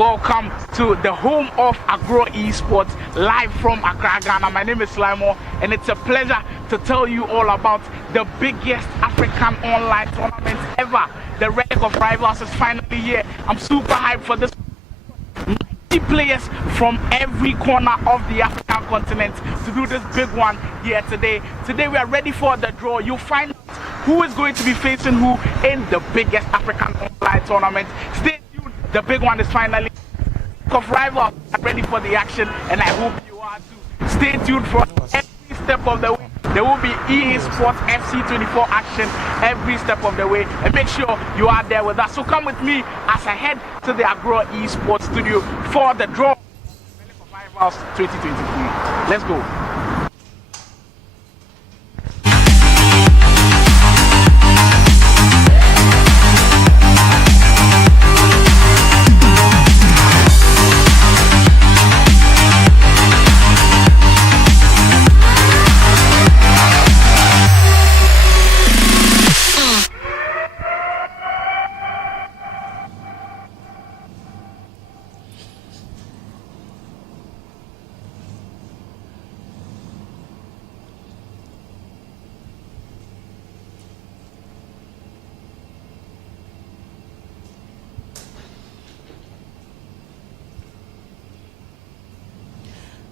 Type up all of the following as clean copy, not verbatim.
welcome to the home of Agoro Esports, live from Accra, Ghana. My name is Limo, and it's a pleasure to tell you all about the biggest African online tournament ever. The Relic of Rivals is finally here. I'm super hyped for this. 90 players from every corner of the African continent to do this big one here today. Today we are ready for the draw. You'll find out who is going to be facing who in the biggest African online tournament. Stay tuned. The big one is finally of Rivals. I'm ready for the action, and I hope you are too. Stay tuned for every step of the way. There will be EA Sports FC24 action every step of the way, and make sure you are there with us. So come with me as I head to the Agoro Esports studio for the draw of Rivals 2023. Let's go.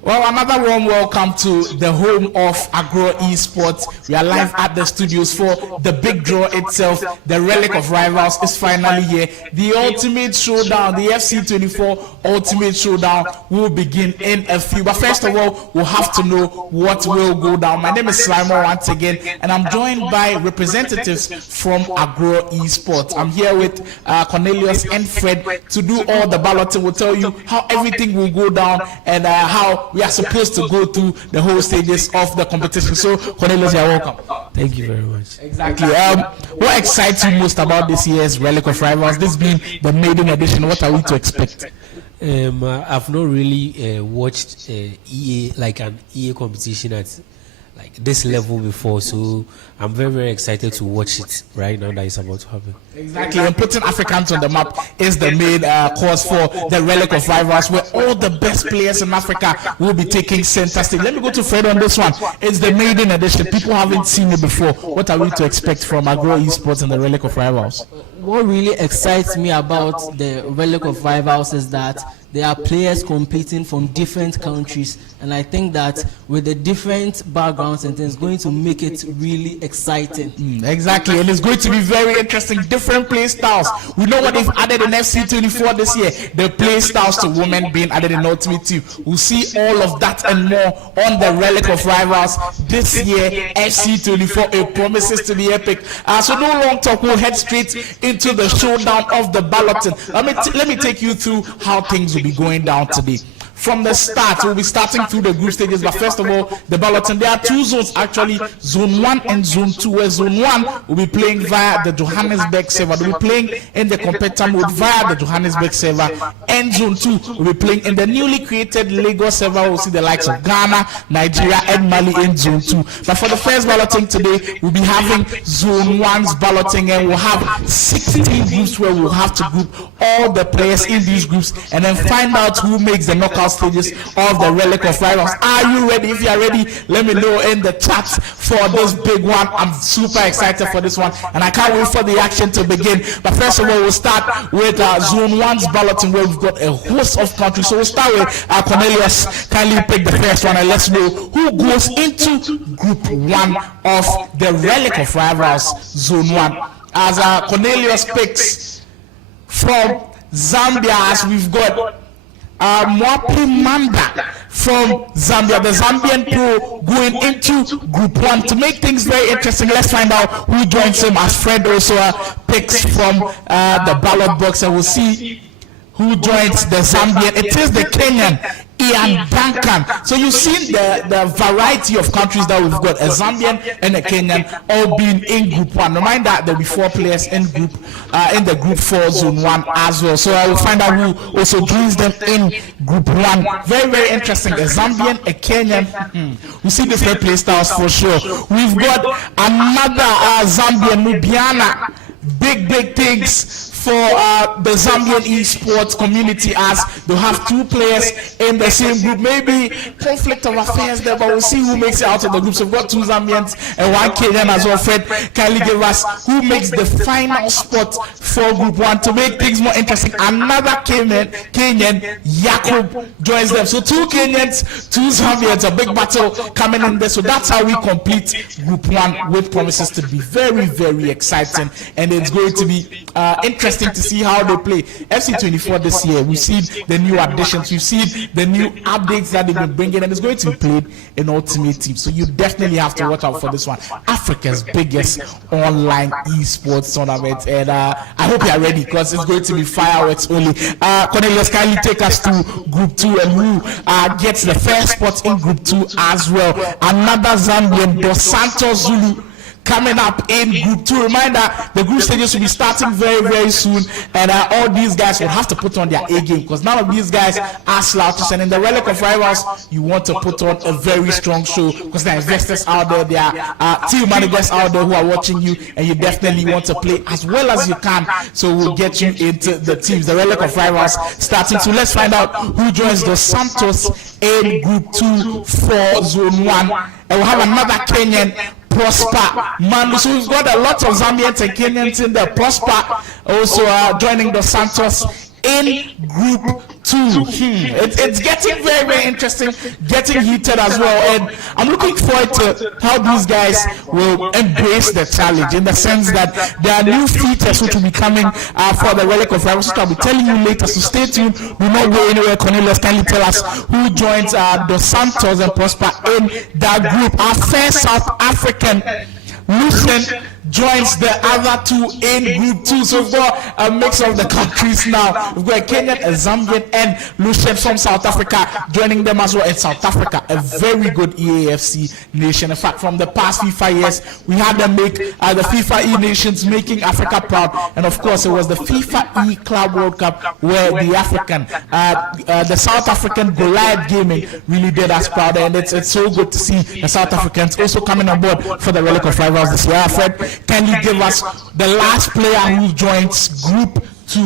Well, another warm welcome to the home of Agoro Esports. We are live at the studios for the big draw itself. The Relic of Rivals is finally here. The ultimate showdown, the FC24 ultimate showdown will begin in a few. But first of all, we'll have to know what will go down. My name is Simon once again, and I'm joined by representatives from Agoro Esports. I'm here with Cornelius and Fred to do all the balloting. We'll tell you how everything will go down and how we are supposed to go through the whole stages of the competition. So, Cornelius, you're welcome. Thank you very much. Exactly. What excites you most about this year's Relic of Rivals? This being the maiden edition, what are we to expect? I've not really watched EA, like an EA competition at like this level before, so I'm very, very excited to watch it right now that it's about to happen. Exactly, and putting Africans on the map is the main cause for the Relic of Rivals, where all the best players in Africa will be taking center stage. Let me go to Fred on this one. It's the maiden edition. People haven't seen it before. What are we to expect from Agoro Esports and the Relic of Rivals? What really excites me about the Relic of Rivals is that there are players competing from different countries, and I think that with the different backgrounds and things, going to make it really exciting. Exactly, and it's going to be very interesting. Different play styles. We know what they've added in FC24 this year. The play styles to women being added in Ultimate Team. We'll see all of that and more on the Relic of Rivals this year. FC24, it promises to be epic. So no long talk. We'll head straight into the showdown of the balloting. Let me take you through how things will be going down today. From the start, we'll be starting through the group stages, but first of all, the balloting. There are two zones actually, Zone 1 and Zone 2, where Zone 1 will be playing via the Johannesburg server. They'll be playing in the competitor mode via the Johannesburg server, and Zone 2 will be playing in the newly created Lagos server. We'll see the likes of Ghana, Nigeria, and Mali in Zone 2. But for the first balloting today, we'll be having Zone 1's balloting, and we'll have 16 groups where we'll have to group all the players in these groups and then find out who makes the knockout stages of the Relic of Rivals. Are you ready? If you are ready, let me know in the chat for this big one. I'm super excited for this one, and I can't wait for the action to begin. But first of all, we'll start with Zone 1's balloting, where we've got a host of countries. So we'll start with Cornelius. Kindly pick the first one and let's know who goes into Group 1 of the Relic of Rivals Zone 1. As Cornelius picks from Zambia, as we've got Mwapi Manda from Zambia, the Zambian pro, going into Group 1. To make things very interesting, let's find out who joins him, as Fred also picks from the ballot box, and we'll see who joins the Zambian. It is the Kenyan Ian Duncan. So you've seen the variety of countries that we've got, a Zambian and a Kenyan, all being in Group 1. Remind that there'll be 4 players in the Group 4 Zone 1 as well. So I will find out who also joins them in Group 1. Very, very interesting. A Zambian, a Kenyan. We see different play styles for sure. We've got another Zambian, Nubiana. Big things for the Zambian esports community, as they'll have 2 players in the same group. Maybe conflict of affairs there, but we'll see who makes it out of the group. So we've got 2 Zambians and 1 Kenyan as well. Fred, kindly give us who makes the final spot for Group 1 to make things more interesting. Another Kenyan, Jacob, joins them. So 2 Kenyans, 2 Zambians, a big battle coming in there. So that's how we complete Group 1, which promises to be very, very exciting, and it's going to be interesting to see how they play. FC24 this year, we've seen the new additions, we've seen the new updates that they've been bringing, and it's going to be played in Ultimate Team. So you definitely have to watch out for this one. Africa's biggest online esports tournament, and I hope you are ready, because it's going to be fireworks only. Cornelius, kindly take us to Group 2 and who gets the first spot in Group 2 as well. Another Zambian, Dos Santos Zulu, coming up in Group 2. Reminder, the group stages will be starting very, very soon, and all these guys will have to put on their A game, because none of these guys are slouches. And in the Relic of Rivals, you want to put on a very strong show, because there are investors out there, there are team managers out there who are watching you, and you definitely want to play as well as you can. So we'll get you into the teams. The Relic of Rivals starting. So let's find out who joins the Santos in Group 2 for Zone 1. And we'll have another Kenyan, Prosper man. So we've got a lot of Zambians and Kenyans in there. Prosper also joining the Santos in Group 2. It's getting very, very interesting, getting heated as well, and I'm looking forward to how these guys will embrace the challenge, in the sense that there are new features which will be coming for the Relic of Rivals, which I'll be telling you later, so stay tuned. Do not go anywhere. Cornelius, kindly tell us who joins Dos Santos and Prosper in that group. Our first South African, Lucien, joins the other 2 in Group 2. So we've got a mix of the countries now. We've got a Kenyan, a Zambian, and Lucien from South Africa joining them as well. In South Africa, a very good EAFC nation. In fact, from the past FIFA years, we had them make the FIFA E nations, making Africa proud. And of course, it was the FIFA E Club World Cup where the African, the South African Goliath Gaming really did us proud. And it's so good to see the South Africans also coming on board for the Relic of Rivals this year. Fred, can you give us the last player who joins Group 2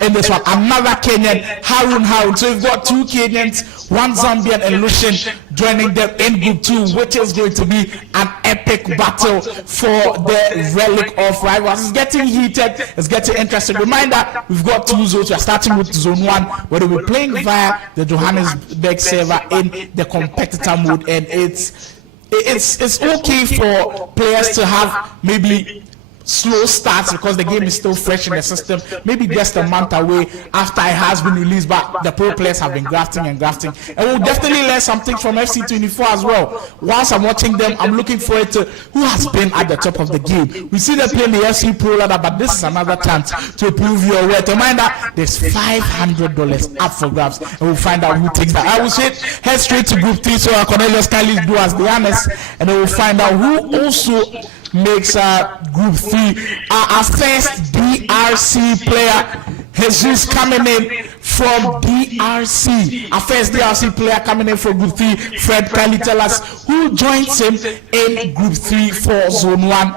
in this one? Another Kenyan, Harun. So we've got 2 Kenyans, 1 Zambian, and Lucien joining them in Group 2, which is going to be an epic battle for the Relic of Rivals. It's getting heated, it's getting interesting. Reminder, we've got 2 zones. We're starting with Zone 1, where we'll be playing via the Johannesburg server in the competitor mode, and it's okay for players to have maybe slow starts, because the game is still fresh in the system, maybe just a month away after it has been released, but the pro players have been grafting, and we'll definitely learn something from FC24 as well. Whilst I'm watching them, I'm looking forward to who has been at the top of the game. We see them playing the FC Pro ladder, but this is another chance to prove your worth. Reminder, there's $500 up for grabs, and we'll find out who takes that. I will say head straight to Group 3, so Cornelius kindly do as the honest, and then we'll find out who also makes Group 3. Our first DRC player, Jesus, coming in from DRC. Our first DRC player coming in for Group 3. Fred, kindly tell us who joins him in Group 3 for Zone 1.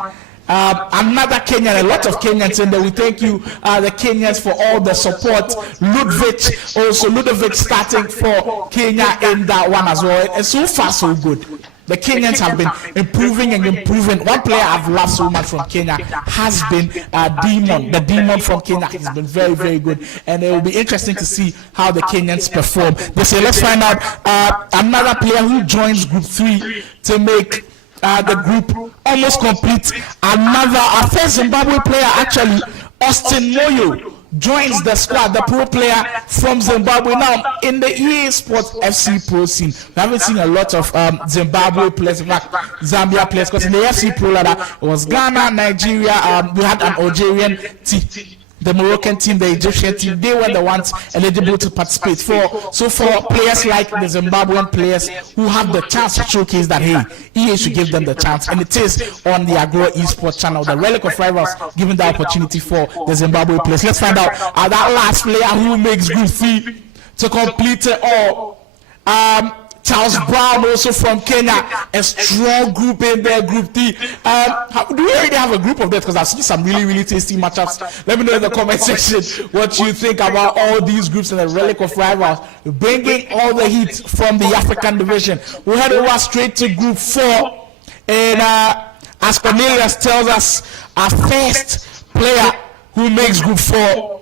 Another Kenyan, a lot of Kenyans in there. We thank you, the Kenyans, for all the support. Ludovic starting for Kenya in that one as well. And so far, so good. The Kenyans have been improving and improving. One player I've loved so much from Kenya has been Demon. The Demon from Kenya has been very, very good. And it will be interesting to see how the Kenyans perform. So let's find out another player who joins Group 3 to make the group almost complete. Our first Zimbabwe player, actually, Austin Moyo, joins the squad, the pro player from Zimbabwe. Now, in the EA Sports FC Pro scene, we haven't seen a lot of Zimbabwe players, in fact, Zambia players, because in the FC Pro ladder, it was Ghana, Nigeria, we had an Algerian team. The Moroccan team, the Egyptian team, they were the ones eligible to participate. So for players like the Zimbabwean players who have the chance to showcase that, hey, EA should give them the chance. And it is on the Agoro eSports channel, the Relic of Rivals, giving the opportunity for the Zimbabwe players. Let's find out that last player who makes Group 3 to complete it all. Charles Brown also from Kenya, a strong group in there, Group D. Do we already have a group of that? Because I've seen some really tasty matchups. Let me know in the comment section what you think about all these groups in the Relic of Rivals, bringing all the heat from the African division. We'll head over straight to Group 4, and as Cornelius tells us, our first player who makes Group 4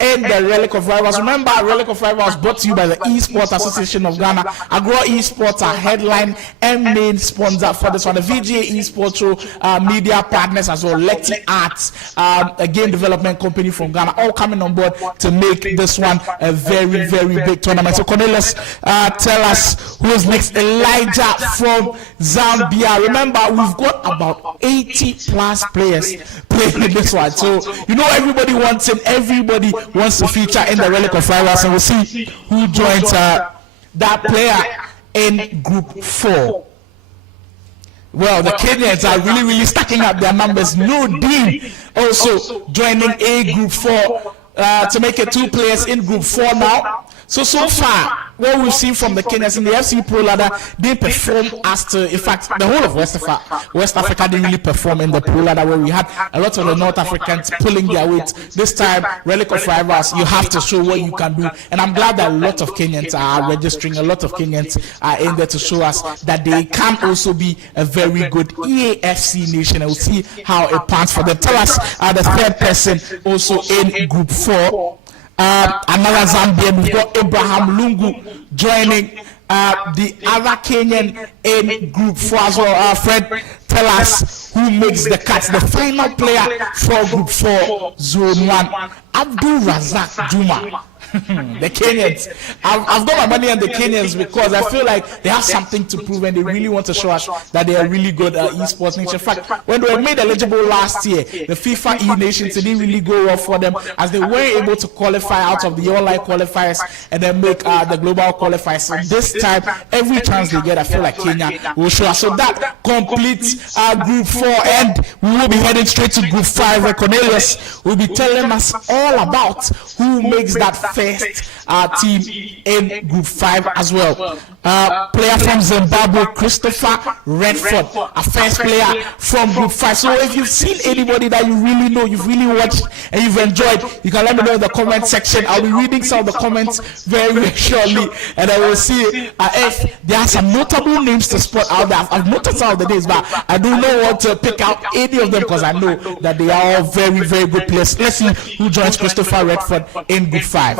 in the Relic of Rivals. Remember, Relic of Rivals brought to you by the Esports Association of Ghana. Agoro Esports are headline and main sponsor for this one. The VGA Esports Show, media partners as well, Lecti Arts, a game development company from Ghana, all coming on board to make this one a very big tournament. So Cornelius, tell us who is next. Elijah from Zambia. Remember, we've got about 80 plus players playing in this one. So you know everybody wants him. Everybody wants to feature in the Relic of Rivals, and we'll see who joins that player in Group 4. Well, the Kenyans are really stacking up their numbers. Nudin also joining a Group 4 to make it 2 players in Group 4 now. So far, what we've seen from the Kenyans in the FC Pro Ladder, they perform as to, in fact, the whole of West Africa didn't really perform in the Pro Ladder, where we had a lot of the North Africans pulling their weight. This time, Relic of Rivals, you have to show what you can do. And I'm glad that a lot of Kenyans are registering, a lot of Kenyans are in there to show us that they can also be a very good EAFC nation. And we'll see how it pans for them. Tell us the third person also in Group 4. Another Zambian, we've got Abraham Lungu joining the other Kenyan in Group 4 as well. Fred, tell us who makes the cut. The final player for Group 4, Zone 1, Abdul Razak Juma. The Kenyans. I've got my money on the Kenyans because I feel like they have something to prove and they really want to show us that they are really good esports nation. In fact, when they were made eligible last year, the FIFA E-Nations didn't really go well for them as they weren't able to qualify out of the online qualifiers and then make the global qualifiers. So this time, every chance they get, I feel like Kenya will show us. So that completes Group 4, and we will be heading straight to Group 5 where Cornelius will be telling us all about who makes that first team in Group 5 as well. Player from Zimbabwe, Christopher Redford, a first player from Group 5. So if you've seen anybody that you really know, you've really watched and you've enjoyed, you can let me know in the comment section. I'll be reading some of the comments very shortly, and I will see if there are some notable names to spot out there. I've noticed some of the names, but I do not want to pick out any of them because I know that they are all very good players. Let's see who joins Christopher Redford in Group 5.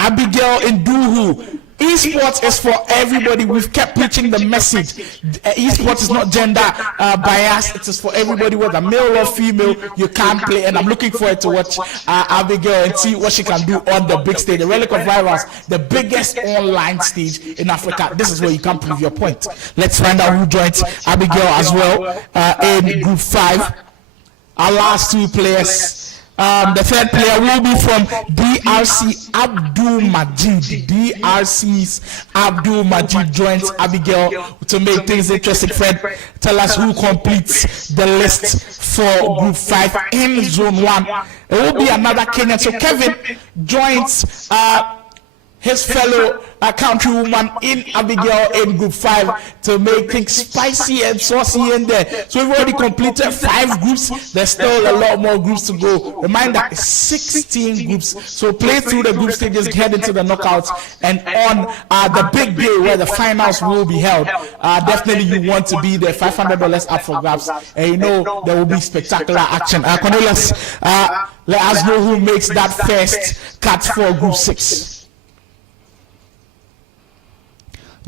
Abigail Nduhu. Esports is for everybody. We've kept preaching the message. Esports is not gender biased. It is for everybody, whether male or female. You can play, and I'm looking forward to watch Abigail and see what she can do on the big stage. The Relic of Rivals, the biggest online stage in Africa. This is where you can prove your point. Let's find out who joins Abigail as well in Group 5. Our last 2 players. The third player will be from DRC, Abdul Majid. DRC's Abdul Majid joins Abigail to make things interesting. Fred, tell us who completes the list for Group 5 in Zone 1. It will be another Kenyan. So Kevin joins his fellow countrywoman in Abigail in Group 5 to make things spicy and saucy in there. So we've already completed 5 groups. There's still a lot more groups to go. Reminder, 16 groups. So play through the group stages, head into the knockouts, and on the big day where the finals will be held, definitely you want to be there. $500 up for grabs, and you know there will be spectacular action. Cornelius, let us know who makes that first cut for Group 6.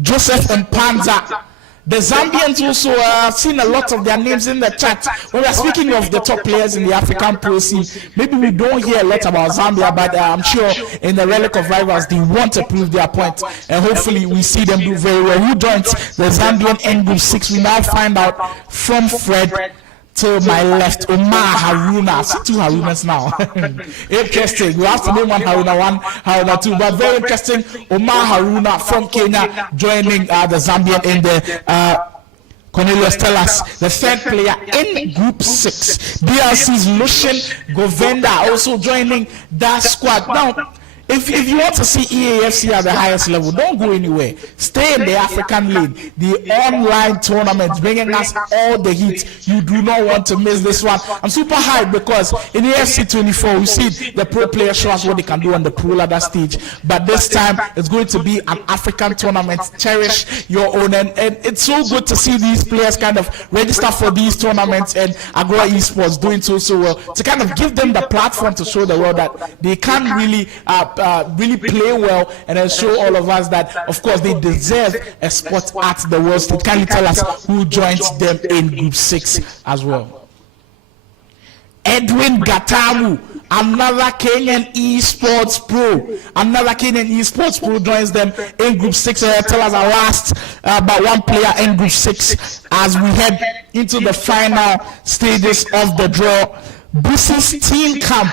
Joseph and Panza. The Zambians also have seen a lot of their names in the chat. When we are speaking of the top players in the African pro scene, maybe we don't hear a lot about Zambia, but I'm sure in the Relic of Rivals, they want to prove their point. And hopefully we see them do very well. Who joins the Zambian in Group 6? We now find out from Fred. To my left, Omar Haruna. I see 2 Harunas now. Interesting. We have to name one Haruna 1, Haruna 2. But very interesting. Omar Haruna from Kenya joining the Zambian in the Cornelius, tell us the third player in Group 6. DRC's Lucian Govenda also joining that squad. Now, If you want to see EAFC at the highest level, don't go anywhere. Stay in the African League, the online tournament, bringing us all the heat. You do not want to miss this one. I'm super hyped because in AFC 24, we see the pro players show us what they can do on the pro ladder stage. But this time, it's going to be an African tournament. Cherish your own. And it's so good to see these players kind of register for these tournaments and Agoro Esports doing so well to kind of give them the platform to show the world that they can really play well and then show all of us that, of course, they deserve a spot at the world stage. Can you tell us who joins them in Group 6 as well? Edwin Gatamu, another Kenyan esports pro. Another Kenyan esports pro joins them in Group 6. Tell us our last but one player in Group 6 as we head into the final stages of the draw. Busi's Team Camp,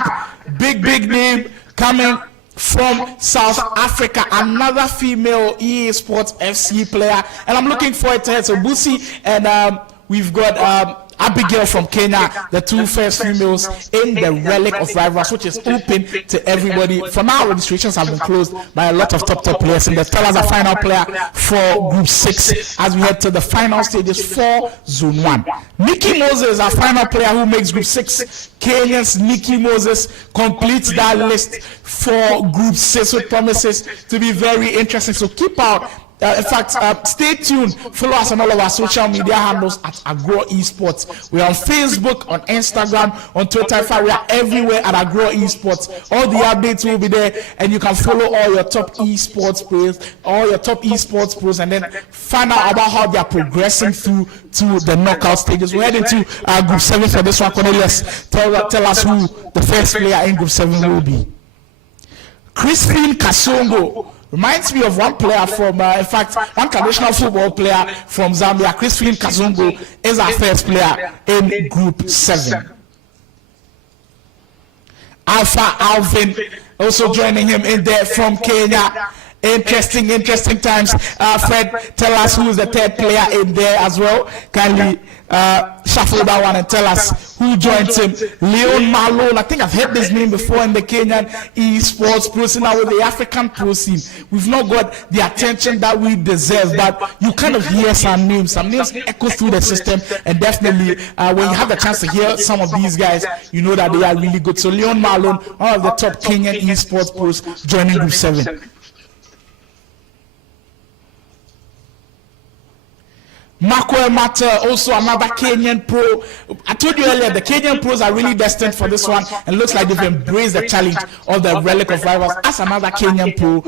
big name coming from South Africa, another female EA Sports FC player, and I'm looking forward to it. So Busi and we've got Abigail from Kenya, the two first females in the Relic of Rivals, which is open to everybody. For now, registrations have been closed by a lot of top players, and they tell us a final player for Group 6 as we head to the final stages for Zone 1. Nikki Moses, our final player who makes Group 6. Kenya's Nikki Moses completes that list for Group 6, which promises to be very interesting. So keep out. In fact, stay tuned. Follow us on all of our social media handles at Agoro Esports. We're on Facebook, on Instagram, on Twitter. In fact, we are everywhere at Agoro Esports. All the updates will be there, and you can follow all your top esports pros, and then find out about how they are progressing through to the knockout stages. We're heading to Group 7 for this one. Cornelius, tell us who the first player in Group 7 will be. Christine Kasongo reminds me of one player from, in fact, one traditional football player from Zambia. Christine Kasongo is our first player in Group 7. Alpha Alvin also joining him in there from Kenya. Interesting times. Fred, tell us who is the third player in there as well. Kindly shuffle that one and tell us who joins him. Leon Malone, I think I've heard this name before in the Kenyan esports pro scene. Now with the African pro scene, we've not got the attention that we deserve, but you kind of hear some names echo through the system, and definitely when you have the chance to hear some of these guys, you know that they are really good. So Leon Malone, one of the top Kenyan esports pros, joining Group 7. Marco Mata, also another Kenyan pro. I told you earlier, the Kenyan pros are really destined for this one, and looks like they've embraced the challenge of the Relic of Rivals as another Kenyan pro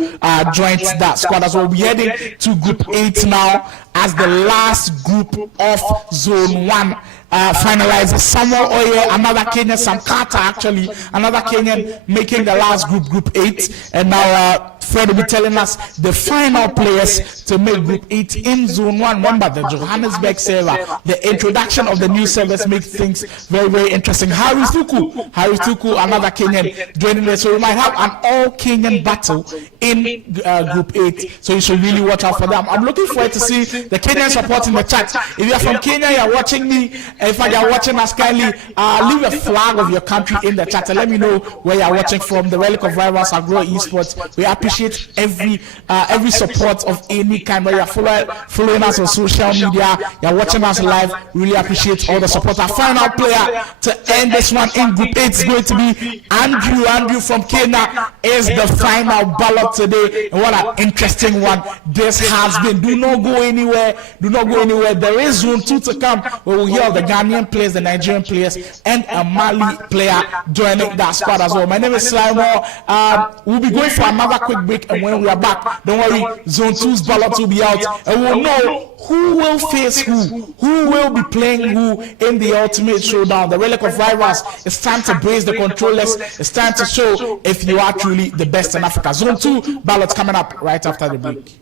joins that squad as well. We're heading to Group 8 now as the last group of Zone 1 finalizes. Samuel Oye, another Kenyan, Sam Carter actually, another Kenyan making the last Group 8, and now Fred will be telling us the final players to make Group 8 in Zone 1. Remember the Johannesburg server, the introduction of the new service makes things very interesting. Harry Tuku, another Kenyan joining us, so we might have an all Kenyan battle in Group 8, so you should really watch out for them. I'm looking forward to see the Kenyan support in the chat. If you're from Kenya, you're watching me, if you're watching us, kindly leave a flag of your country in the chat and let me know where you're watching from. The Relic of Rivals, Agoro Esports, we appreciate every support of any kind. Where you're following us on social media, you're watching us live, we really appreciate all the support. Our final player to end this one in Group 8 is going to be Andrew from Kenya. Is the final ballot today, and what an interesting one this has been. Do not go anywhere. There is Zone 2 to come, where we'll hear the Ghanaian players, the Nigerian players, and a Mali player joining that squad as well. My name is Slimo. We'll be going for another quick break, and when we are back, don't worry, Zone 2's ballot will be out, and we'll know who will face who will be playing who in the ultimate showdown. The Relic of Rivals, it's time to brace the controllers. It's time to show if you are truly the best in Africa. Zone 2 ballots coming up right after the break.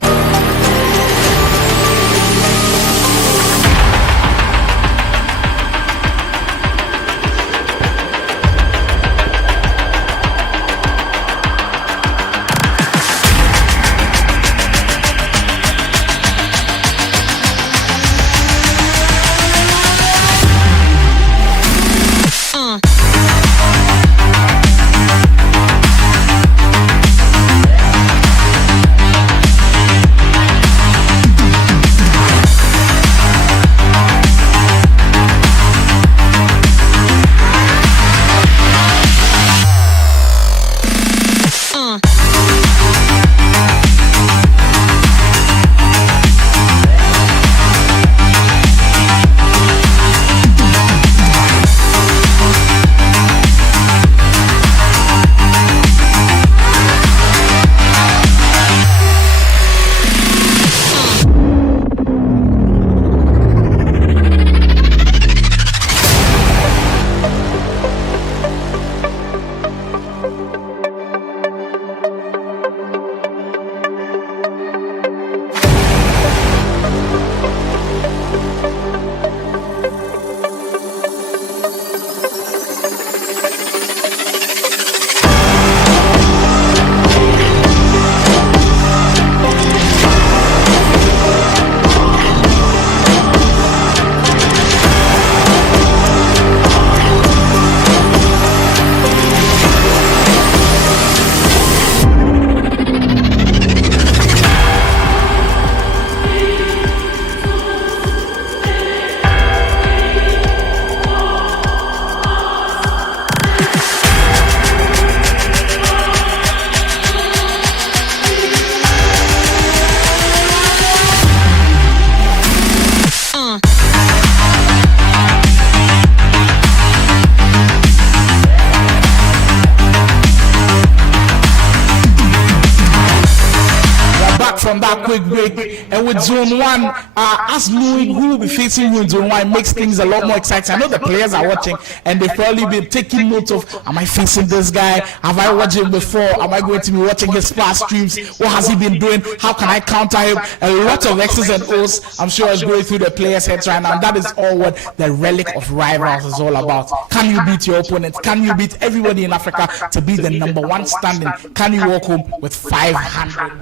a quick break. And with Zone 1, us knowing who will be facing who in Zone 1 makes things a lot more exciting. I know the players are watching and they've probably been taking note of, am I facing this guy? Have I watched him before? Am I going to be watching his past streams? What has he been doing? How can I counter him? A lot of X's and O's, I'm sure, is going through the players' heads right now. And that is all what the Relic of Rivals is all about. Can you beat your opponent? Can you beat everybody in Africa to be the #1 standing? Can you walk home with 500?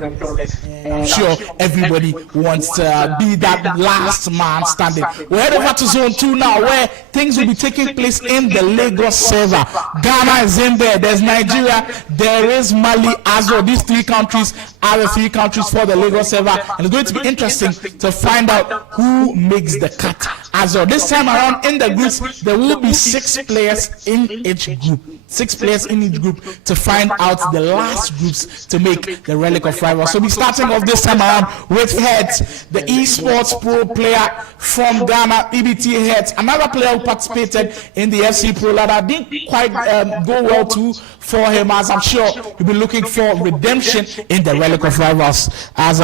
I'm sure everybody wants to be that last man standing. We're heading over to Zone 2 now, where things will be taking place in the Lagos server. Ghana is in there. There's Nigeria. There is Mali as well. These 3 countries are the 3 countries for the Lagos server, and it's going to be interesting to find out who makes the cut as well. This time around in the groups, there will be 6 players in each group. 6 players in each group to find out the last groups to make the Relic of Rivals. So we're starting off this time around with Heads, the esports pro player from Ghana, EBT Heads. Another player who participated in the FC Pro ladder didn't quite go well too for him, as I'm sure he'll be looking for redemption in the Relic of Rivals. As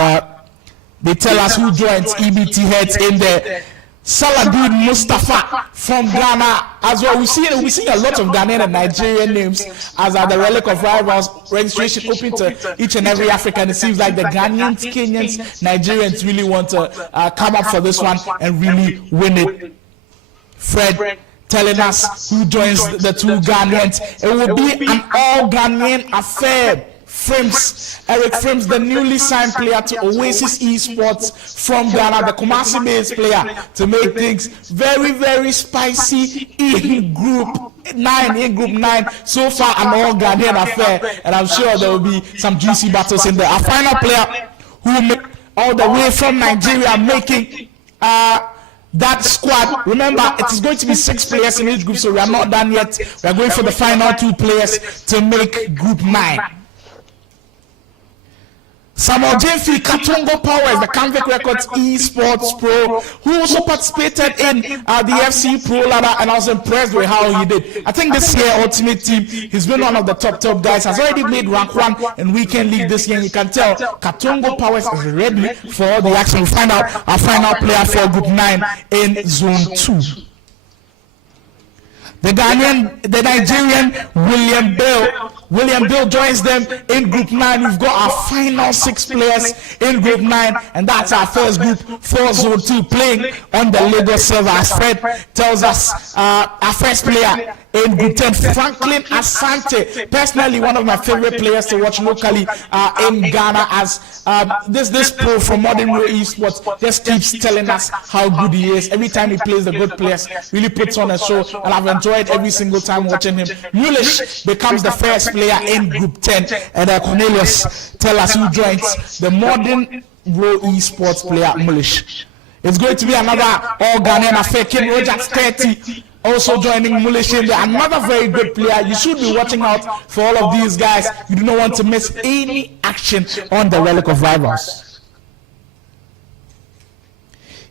they tell us who joins EBT Heads in there. Saladin Mustafa from Ghana as well. We see a lot of Ghanaian and Nigerian names as the Relic of Rivals registration open to each and every African. It seems like the Ghanaians, Kenyans, Nigerians really want to come up for this one and really win it. Fred telling us who joins the 2 Ghanaians. It will be an all Ghanaian affair. Eric Frames, the newly signed player to Oasis Esports from Ghana, the Kumasi-based player, to make things very, very spicy in Group 9. So far, an all Ghanaian affair, and I'm sure there will be some juicy battles in there. Our final player who made all the way from Nigeria, making that squad. Remember, it is going to be 6 players in each group, so we are not done yet. We are going for the final 2 players to make Group 9. Samuel Jemfi Katongo Powers, the Convict Records esports pro, who also participated in the FC Pro ladder, and I was impressed with how he did. I think this year Ultimate Team, he's been one of the top guys. Has already made rank 1 in Weekend League this year. And you can tell Katongo Powers is ready for all the action. We'll find out our final player for Group 9 in Zone 2. The Nigerian William Bill joins them in Group 9. We've got our final 6 players in Group 9, and that's our first group for Zone 2 playing on the Lagos server. As Fred tells us, our first player in Group 10, Franklin Asante, personally one of my favorite players to watch locally in Ghana, as this pro from Modern World Esports just keeps telling us how good he is. Every time he plays the good players, really puts on a show, and I've enjoyed every single time watching him. Mulish becomes the first player in Group 10, and Cornelius tell us who joins the Modern World Esports player Mulish. It's going to be another all Ghanaian affair. Kim Rogers 30 also joining Mulish in there. Another very good player. You should be watching out for all of these guys. You do not want to miss any action on the Relic of Rivals.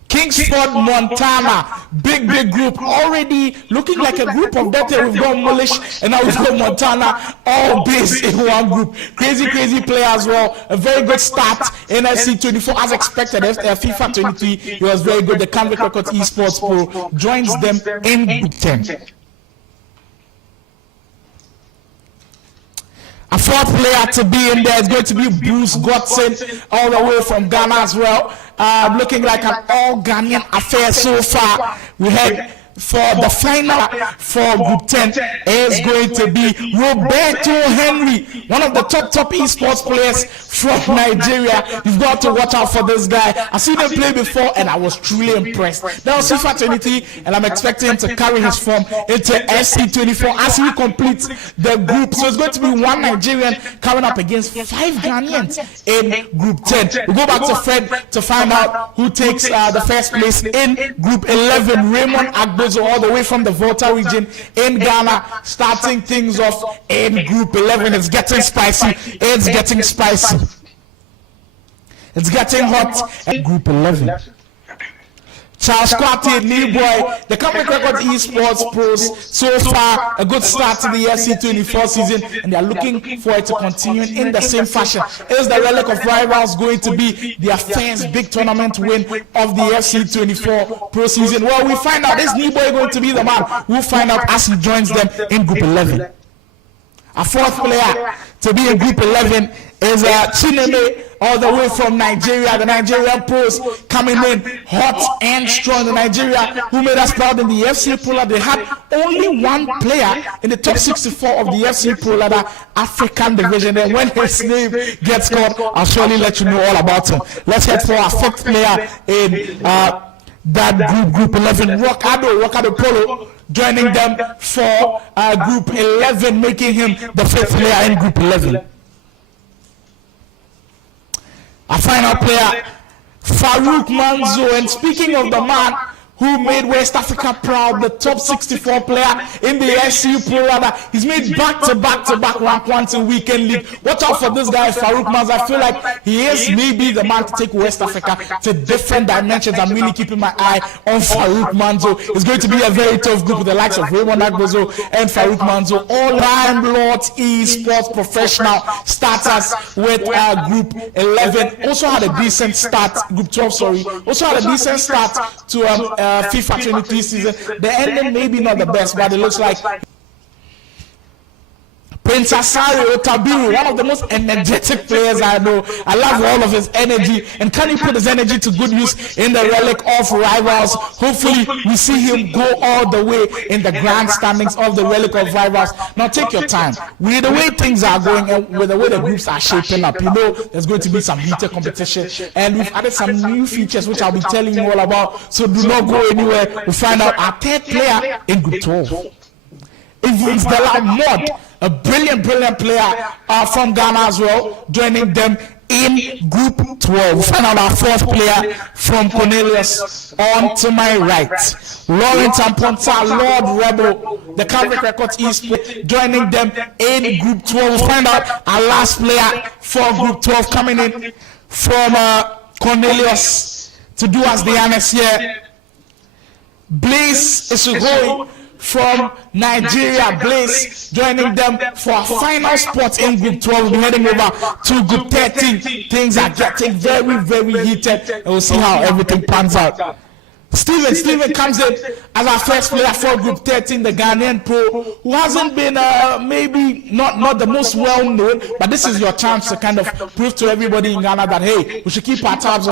Kingsford, Montana, big group, already looking like a group of death. We've got Mulish and now we've got Montana, all based in one group. Crazy player as well. A very good start in FC 24 as expected. FIFA 23, he was very good. The Convict Records Esports Pro joins them in Group 10. A 4th player to be in there is going to be Bruce Godson, all the way from Ghana as well. Looking like an all Ghanaian affair so far. We had for the final for Group 10 is going to be Roberto Henry, one of the top esports players from Nigeria. You've got to watch out for this guy. I've seen him play before and I was truly impressed. That was FIFA 23 and I'm expecting him to carry his form into FC 24 as we complete the group. So it's going to be 1 Nigerian coming up against 5 Ghanaians in Group 10. We go back to Fred to find out who takes the first place in Group 11. Raymond Agoro, all the way from the Volta region in Ghana, starting things off in Group 11. It's getting spicy. It's getting spicy. It's getting hot at Group 11. Charles Kwate, Lee Boy, the Comic Records Esports Pros. So far, a good start to the FC24 season, and they are looking for it to continue in the same fashion. Is the Relic of Rivals going to be their first big tournament win of the FC24 Pro season? Well, we find out, is Lee Boy going to be the man? We'll find out as he joins them in Group 11. A fourth player to be in Group 11 is Chineme, all the way from Nigeria. The Nigerian pros coming in hot and strong. The Nigeria who made us proud in the FC Pro Ladder. They had only one player in the top 64 of the FC Pro Ladder African division. And when his name gets called, I'll surely let you know all about him. Let's head for our fifth player in that group 11. Rockado Polo, joining them for Group 11, making him the fifth player in Group 11. Our final player, Farouk Manzo. And speaking of the man who made West Africa proud, the top 64 player in the SCU Pro Ladder, he's made back-to-back rank ones in weekend league. Watch out for this guy, Farouk Manzo. I feel like he is maybe the man to take West Africa to different dimensions. I'm really keeping my eye on Farouk Manzo. It's going to be a very tough group with the likes of Raymond Agbozo and Farouk Manzo. All Time Lords Esports professional starters with Group 11. Also had a decent start, Group 12, sorry. Also had a decent start to FIFA 23 season. The ending maybe not the best, but it looks like Prince Asari Otabiru, one of the most energetic players I know. I love all of his energy, and can he put his energy to good use in the Relic of Rivals? Hopefully we see him go all the way in the grand standings of the Relic of Rivals. Now take your time. With the way things are going and with the way the groups are shaping up, you know there's going to be some heated competition, and we've added some new features which I'll be telling you all about, so do not go anywhere. We'll find out our third player in Group 12. Evans Dela Mod, a brilliant player from Ghana as well, joining them in Group 12. Find out our fourth player from Cornelius on to my right. Lawrence Amponta, Lord Rebel, the Calvary Records Esports, joining them in Group 12. We'll find out our last player for Group 12 coming in from Cornelius to do us the honors here. Blaze Isugoi from Nigeria, Blaze, joining them for a final spot in Group 12. We'll be heading over to Group 13. Things are getting very heated, and we'll see how everything pans out. Steven comes in as our first player for Group 13, the Ghanaian pro, who hasn't been maybe not the most well known, but this is your chance to kind of prove to everybody in Ghana that hey, we should keep our tabs on